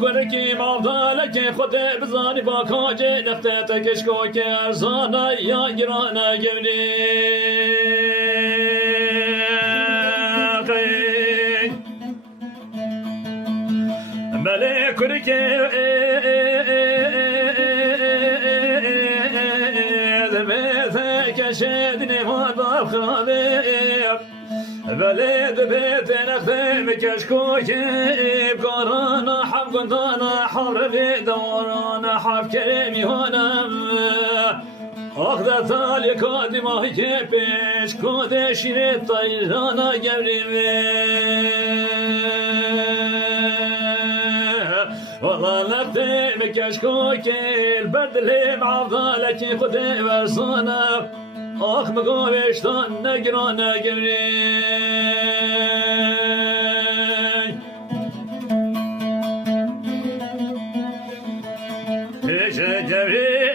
گرکی مافدال که خود بزانی با کاج نخته تکشکو که ارزانه یا گرانه گولی ملک گرکی دمیت کشد نماد بخرابه بلد بيت نخفي بكشكوكي بقرانا حب قندانا حر في دورانا حب كريمي هنا أخذ ثالي كادي ما هي كيبش كودي شريط طيرانا قبلي والله لفتي بكشكوكي البرد اللي معضالك خدي برصانا آخ مقابشتان نگران نگری پیش گری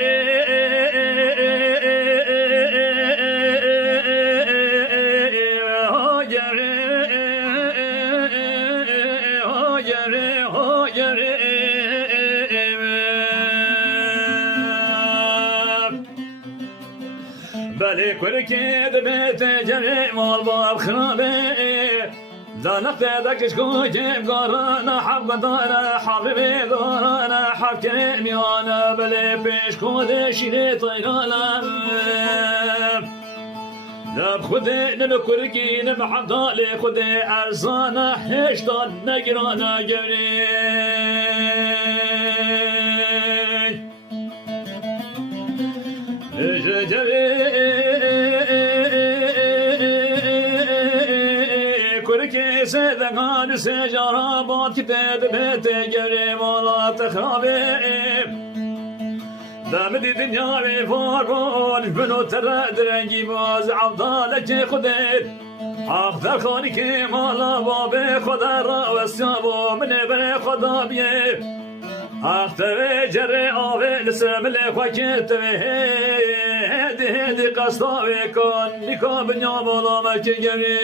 كركي دبيت جري والباب خرابي دانك داكش كوكي بقرانا حب قدانا حبيبي دورانا حب كريمي وانا بلي بيش كودي شيري طيرانا نب خودي نب كركي نب حضالي خودي ارزانا حشتان نقرانا جري سيدنا سجارة بات كتاد بيت جري ولا تخربي دامدي دنيا بفاربول بنو ترى درنجي باز عبدالك خدير أخذ خانك مالا بابي خدر وسيابو من بني خدا بيه أخذ جري آوي لسم لخوكت هدي قصداوي كون نكا بنيا بولا مكي جري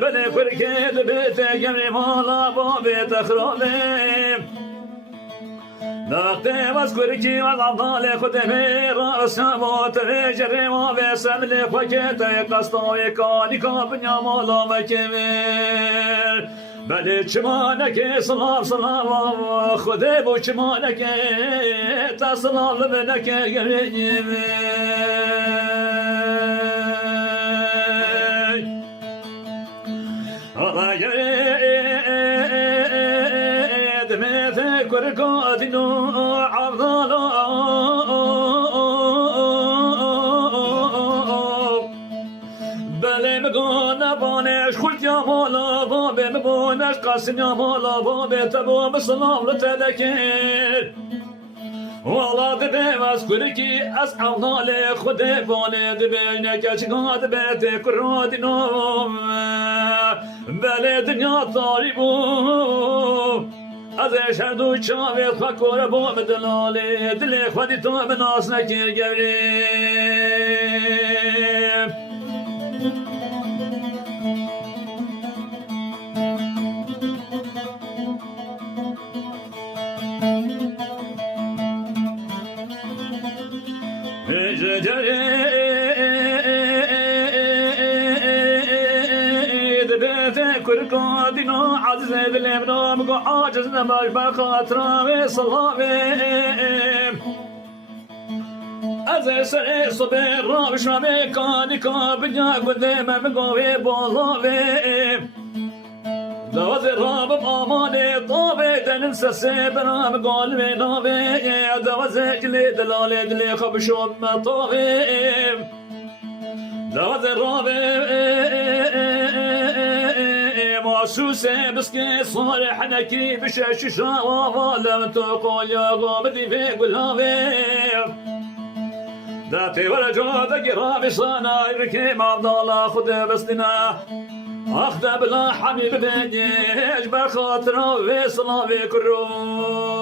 بني كركيد بيت جمري مالا بابي تخرالي ناقتي واسكركي والعضالي خدمي راس موت جري ما بيسملي خوكيتي قصطوي كاني كابنيا مالا مكمير بلي چمانك صلاف صلاف خدي بو چمانك تصلاف لبنك قريب الله يريد ميت كركاتنو عبدالو بلي مقونا بانش خلت يا مولا بابي مبونش قاسم يا مولا بابي تبو بصلاف لتلكير والله دبي مسكركي أسعى نالي خدي باني دبينك شقاد بيتي كرادي نوم بلي دنيا طاربو از شردو چاوی خاکور با مدلاله دل خودی تو به ناس نکر گریم كركادنا عزيز بالابنا مقو عاجزنا باش بخاطر صلابي از سر صبر رابش رابي كاني كابنيا قدام مقوي بولاوي دواز راب باماني طابي تنسى سيبنا مقال بنابي دواز جلي دلالي دلي خبشو مطاغي دواز رابي ماسوسة مسكي صالح نكي بشاششا وظالم تقول يا غامدي في قلابي ذاتي ولا جودك رامي صانا يركيم عبد الله خذ بسدنا اخذ بلا حبيب بنيش بخاطره في صلابي كروم